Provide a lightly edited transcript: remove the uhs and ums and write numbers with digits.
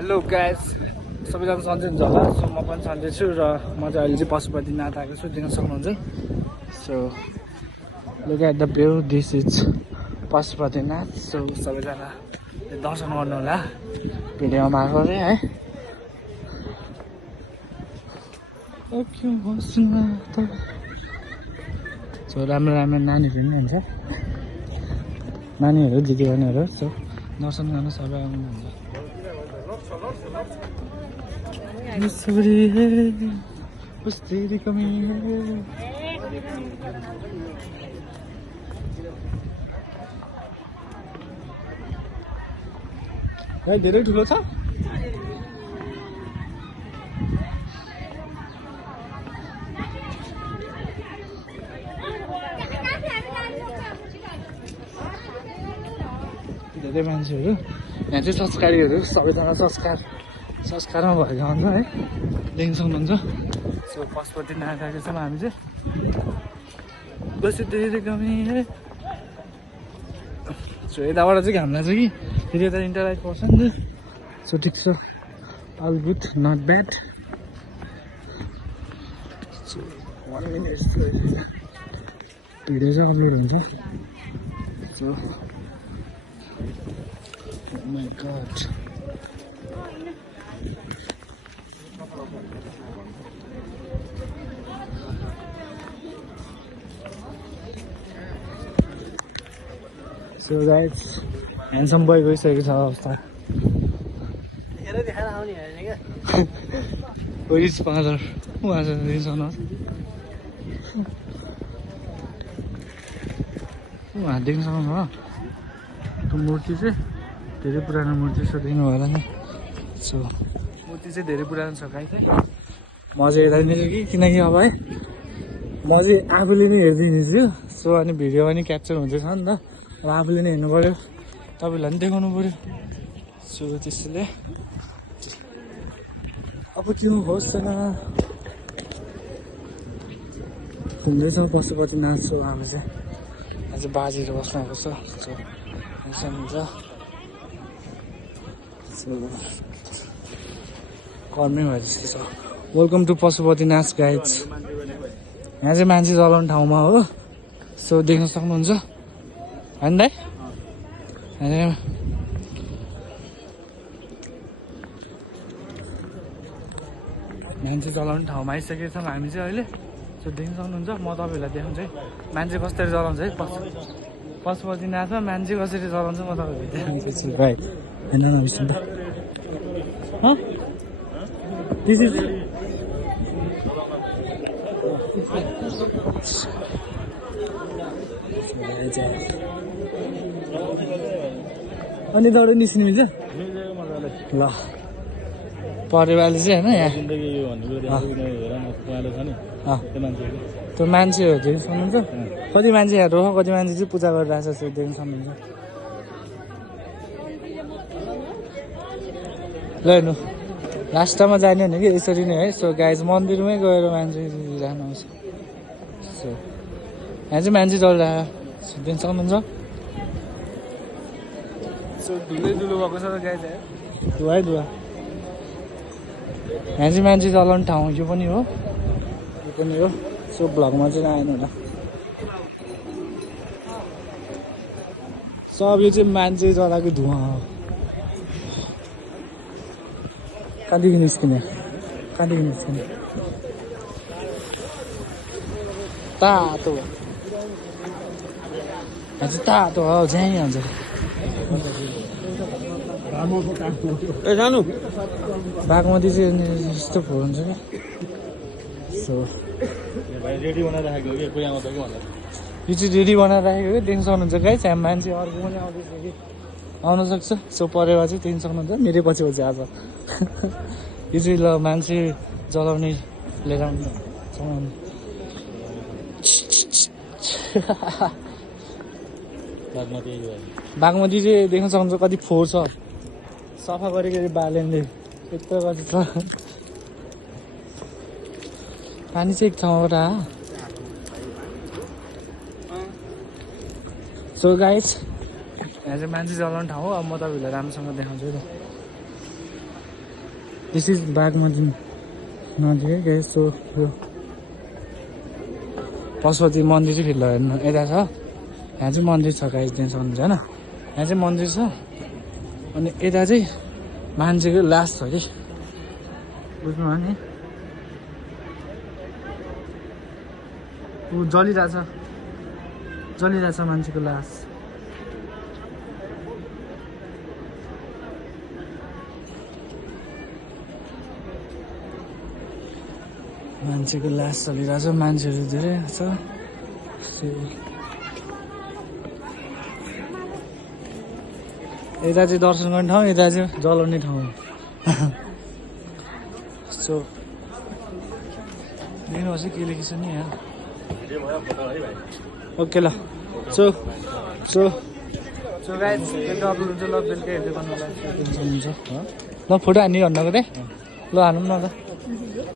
Hello guys, सबैजना सन्चै हुन्छ होला। सो म पनि सन्चै छु र म चाहिँ अहिले चाहिँ पशुपतिनाथ आएको छु, देख्न सक्नुहुन्छ। So look at the view, this is Pashupatinath. So सबैजना दर्शन गर्नु होला भिडियोमा आएको अरे है। सो राम्रो राम्रो नानीहरू पनि हुन्छ, नानीहरू दिदीबहिनीहरू। सो दर्शन गर्न सबै आउनुहुन्छ। भाइ धेरै ठुलो छ। धेरै मान्छेहरू यहाँ चाहिँ संस्कारीहरू सबैजना संस्कारमा भएको हुन्छ है, देख्न सक्नुहुन्छ। सो पशुपतिनाथ आएको छौँ हामी चाहिँ। बसी धेरै कमी है। सो यताबाट चाहिँ घाम लाग्छ कि फेरि यता इन्टरलाइट पर्छ नि त। सो ठिक छ, all good, not bad. So 1 minute video चाहिँ अपलोड हुन्छ। So oh my god. So guys, handsome boy गइसकेको छ अवस्था। हेरेर देखाएर आउने हैन के? Where is father? उहाँ चाहिँ देख्न उहाँ देख्न सक्नुहुन्छ। त्यो मूर्ति चाहिँ धेरै पुरानो मूर्ति छ, देख्नु होला नि। सो मूर्ति चाहिँ धेरै पुरानो छ गाई चाहिँ। म चाहिँ हेर्दैन कि किनकि अब है म चाहिँ आफूले नै हेरिदिन्छु। सो अनि भिडियो पनि क्याप्चर हुँदैछ नि त, अब आफूले नै हेर्नु पऱ्यो, तपाईँलाई पनि देखाउनु पऱ्यो। सो त्यसैले अब के होस् छैन घुम्दैछ पशुपतिनाथ। सो हामी चाहिँ आज बाजेर बस्नु आएको छ। सो हुन्छ कर्मै भयो जस्तो छ। Welcome to Pashupatinath guys. यहाँ चाहिँ मान्छे चलाउने ठाउँमा हो। सो देख्न सक्नुहुन्छ होइन दाइ? मान्छे चलाउने ठाउँमा आइसकेको छौँ हामी चाहिँ अहिले। सो देख्न सक्नुहुन्छ। म तपाईँहरूलाई देखाउँछु है मान्छे कसरी चलाउँछ है पशुपतिनाथमा मान्छे कसरी चलाउँछ म तपाईँहरूलाई देखाउँछु भाइ। होइन नबिर्सिनु त। दिस इज अनि दौड निस्किनु मिल्छ ल परिवारले चाहिँ होइन यहाँ त्यो मान्छेहरू देख्न सक्नुहुन्छ। कति मान्छे यहाँ रोह, कति मान्छे चाहिँ पूजा गरिरहेछ। सो देख्न सक्नुहुन्छ। ल हेर्नु लास्टमा जाने भने कि यसरी नै है। सो गाइज मन्दिरमै गएर मान्छे राख्नु आउँछ। सो यहाँ चाहिँ मान्छे चलिरहेको देख्न सक्नुहुन्छ। सो धुलै धुलो भएको छ गाइज, धुवा है धुवा। यहाँ चाहिँ मान्छे चलाउने ठाउँ यो पनि हो, यो पनि हो। सो भ्लगमा चाहिँ आएन होला। सब यो चाहिँ मान्छे चलाएको धुवा हो। कहाँदेखि निस्किने तातो हजुर तातो हो झ्याङ हुन्छ। ए जानु बागमती चाहिँ यस्तो फोर हुन्छ क्या। सो रेडी बनाएर राखेको कि कोही आउँछ कि भनेर यो चाहिँ रेडी बनाएर राखेको कि देख्न सक्नुहुन्छ गाइस। यहाँ मान्छे अर्को पनि आउँदैछ कि आउन सक्छ। सो परेवा चाहिँ देख्न सक्नुहुन्छ मेरै पछि पछि आज। यो चाहिँ ल मान्छे जलाउने लिएर आउनु बागमती चाहिँ देख्न सक्नुहुन्छ कति फोहोर छ, सफा गरेको बालेनले यत्रो कति छ। पानी चाहिँ एक ठाउँबाट सो गाइस यहाँ चाहिँ मान्छे चलाउने ठाउँ हो। अब म तपाईँहरूलाई राम्रोसँग देखाउँछु है त। दिस इज बागमती नदी है गाइस। सो यो पशुपति मन्दिर चाहिँ फेरि हेर्नु यता छ। यहाँ चाहिँ मन्दिर छ गाइस, देख्न सक्नुहुन्छ होइन। यहाँ चाहिँ मन्दिर छ अनि यता चाहिँ मान्छेको लास छ कि, बुझ्नु भयो नि। ऊ जलिरहेछ मान्छेको लास। मान्छेको लास चलिरहेछ, मान्छेहरू धेरै छ। यता चाहिँ दर्शन गर्ने ठाउँ, यता चाहिँ जलाउने ठाउँ। सो देख्नुहोस् के लेखेको छ नि यहाँ। ओके ल। सो गाइस बेलुका अपलोड हुन्छ। ल बेलुका हेर्दै गर्नु होला। ल फोटो हान्ने भन्नको त्यही। ल हानौँ न त।